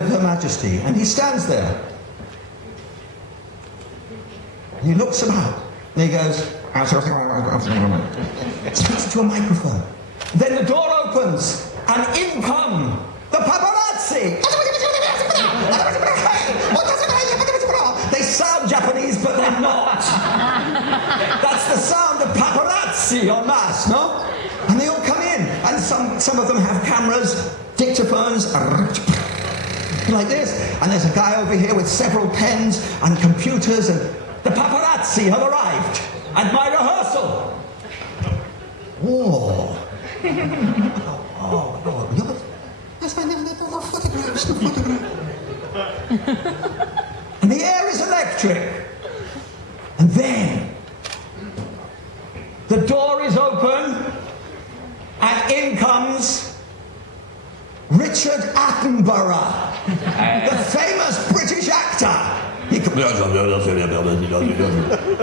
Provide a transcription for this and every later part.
Her Majesty, and he stands there. And he looks about, and he goes, speaks to a microphone. Then the door opens, and in come the paparazzi. They sound Japanese, but they're not. That's the sound of paparazzi en masse, no? And they all come in, and some of them have cameras, dictaphones, like this, and there's a guy over here with several pens and computers, and the paparazzi have arrived at my rehearsal. Oh. Oh. That's my photograph. And the air is electric. And then the door is open, and in comes Richard Attenborough, the famous British actor.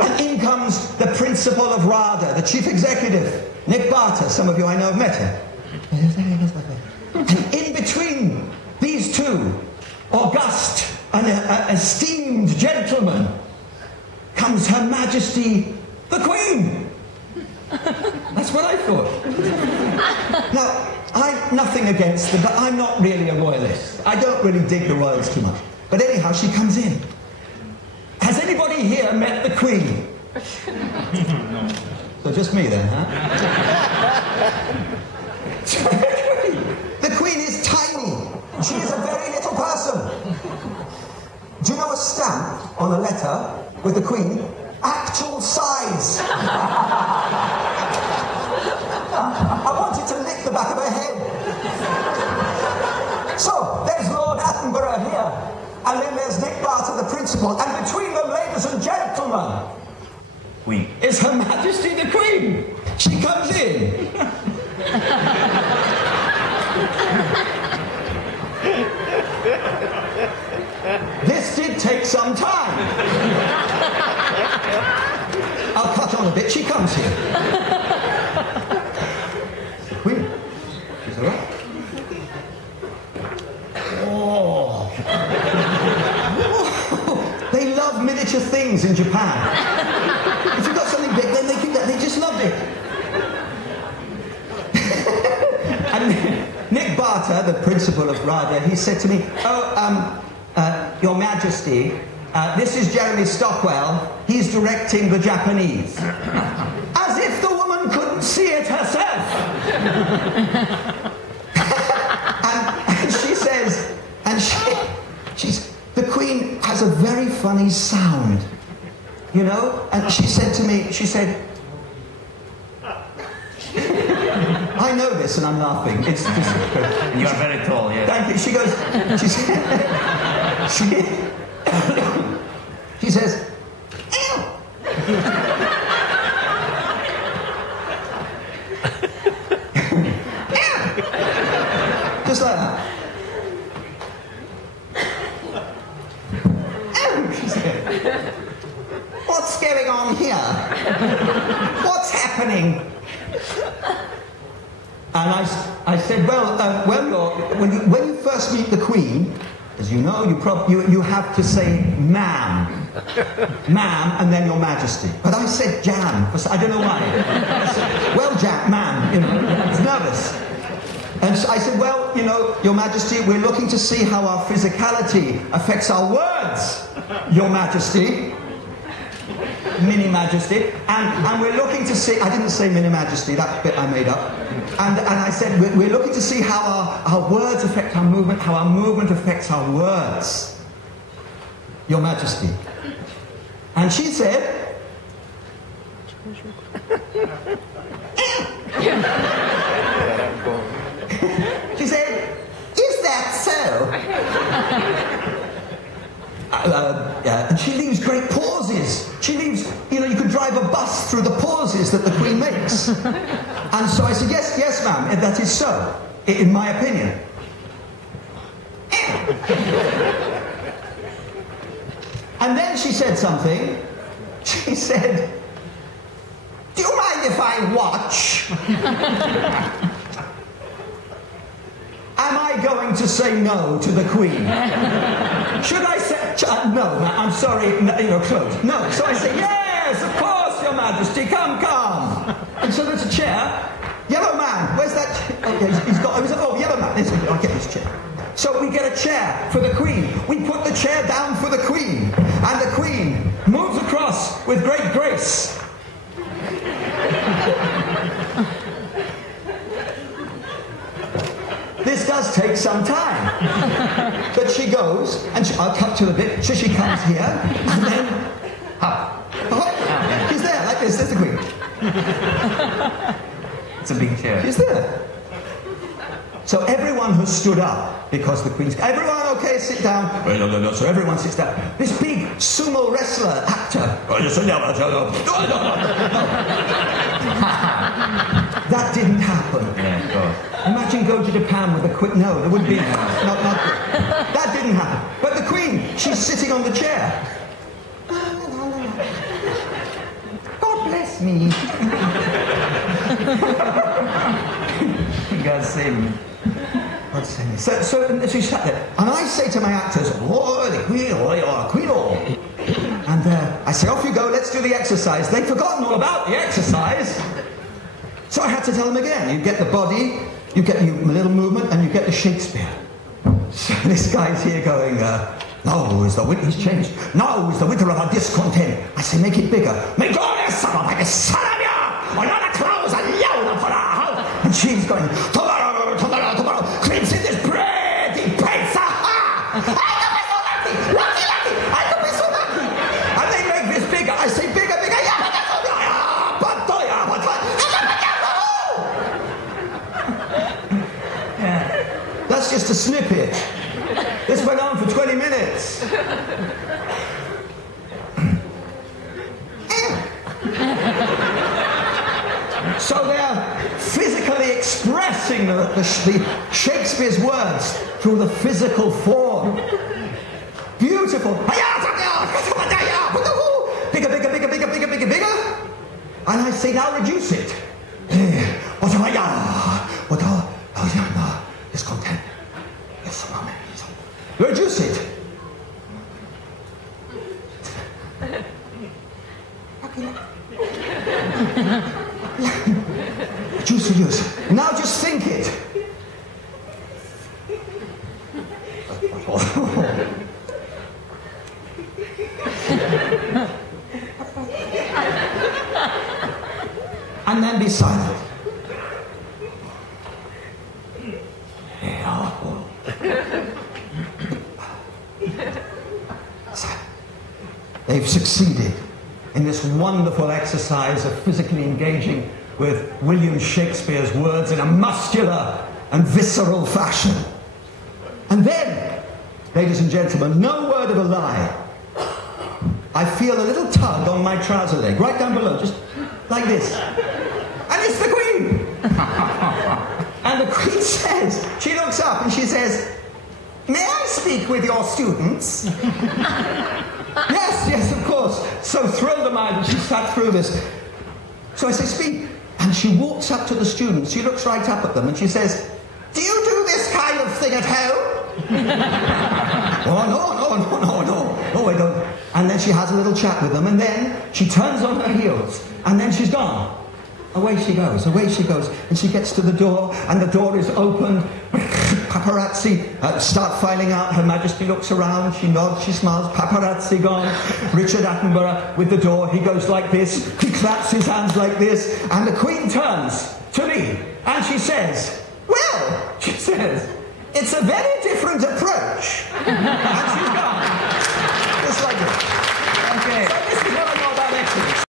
And in comes the principal of RADA, the chief executive, Nick Barter. Some of you I know have met him. And in between these two august and esteemed gentlemen comes Her Majesty the Queen. That's what I thought. Now, nothing against them, but I'm not really a royalist. I don't really dig the royals too much. But anyhow, she comes in. Has anybody here met the Queen? No. So just me then, huh? The Queen is tiny. She is a very little person. Do you know a stamp on a letter with the Queen? Actual size. I wanted to lick the back of her head. So, there's Lord Attenborough here, and then there's Nick Barter, the principal, and between them, ladies and gentlemen, Queen. Is Her Majesty the Queen. She comes in. This did take some time. I'll cut on a bit. She comes here. The Queen. She's all right. Oh. They love miniature things in Japan. If you've got something big, then they think that they just loved it. And Nick Barter, the principal of RADA, he said to me, Your Majesty, this is Jeremy Stockwell. He's directing the Japanese. As if the woman couldn't see it herself. and she says, the Queen has a very funny sound, you know? And she said to me, I know this and I'm laughing. It's just... You are very tall, yeah. Thank you. She says, ew. Just like that. She said, what's going on here? What's happening? And I said, when you first meet the Queen, as you know, you have to say ma'am, and then Your Majesty. But I said jam, I don't know why. I said, well, jam, ma'am, you know, I was nervous. And so I said, well, you know, Your Majesty, we're looking to see how our physicality affects our words, Your Majesty. Mini Majesty, and we're looking to see, I didn't say Mini Majesty, that bit I made up, and I said, we're looking to see how our words affect our movement, how our movement affects our words, Your Majesty. And she said, she said, is that so? And she leaves great pauses. She leaves, you know, you could drive a bus through the pauses that the Queen makes. And so I said, yes, ma'am, that is so, in my opinion. And then she said something. She said, do you mind if I watch? Am I going going to say no to the Queen? Should I say, no, I'm sorry, no, close. No, so I say, yes, of course, Your Majesty, come. And so there's a chair. Yellow man, where's that? He's got, yellow man, I'll get this chair. So we get a chair for the Queen. We put the chair down for the Queen. And the Queen moves across with great grace. This does take some time. But she goes, and I'll cut to the bit, so she comes here, and then, she's there, like this, there's the Queen. It's a big chair. She's there. So everyone has stood up because the Queen's... Everyone, okay, sit down. No. So everyone sits down. This big sumo wrestler actor... That didn't happen. Yeah, of course. Imagine go to Japan with a quick... No, there would be... not good. That didn't happen. But the Queen, she's sitting on the chair. God bless me. God save me. God save me. So she sat there. And I say to my actors, oh, the Queen, Queen. And I say, off you go, let's do the exercise. They'd forgotten all about the exercise. So I had to tell them again. You get the body, you get a little movement, and you get the Shakespeare. So this guy's here going, no, he's changed. No, it's the winter of our discontent. I say, make it bigger. Make all this son of a son of you! Another clothes and yell for our house! And she's going, tomorrow, creeps in this pretty pizza! I can be so lucky! I can be so lucky! And they make this bigger. I say, bigger, yeah, but that's all right! That's just a snippet. This went on for 20 minutes. So they're physically expressing the Shakespeare's words through the physical form. Beautiful. Bigger. And I say, now reduce it. Discontent. Yes, reduce it. Reduce. Now just think it. And then be silent. They've succeeded in this wonderful exercise of physically engaging with William Shakespeare's words in a muscular and visceral fashion. And then, ladies and gentlemen, no word of a lie, I feel a little tug on my trouser leg, right down below, just like this. And it's the Queen! And the Queen says, she looks up and she says, may I speak with your students? Yes, of course. So thrilled am I that she sat through this. So I say, speak. And she walks up to the students. She looks right up at them and she says, do you do this kind of thing at home? Oh, no, I don't. And then she has a little chat with them and then she turns on her heels and then she's gone. Away she goes. And she gets to the door and the door is opened. Paparazzi start filing out. Her Majesty looks around, she nods, she smiles. Paparazzi gone. Richard Attenborough with the door. He goes like this. He claps his hands like this. And the Queen turns to me and she says, well, it's a very different approach.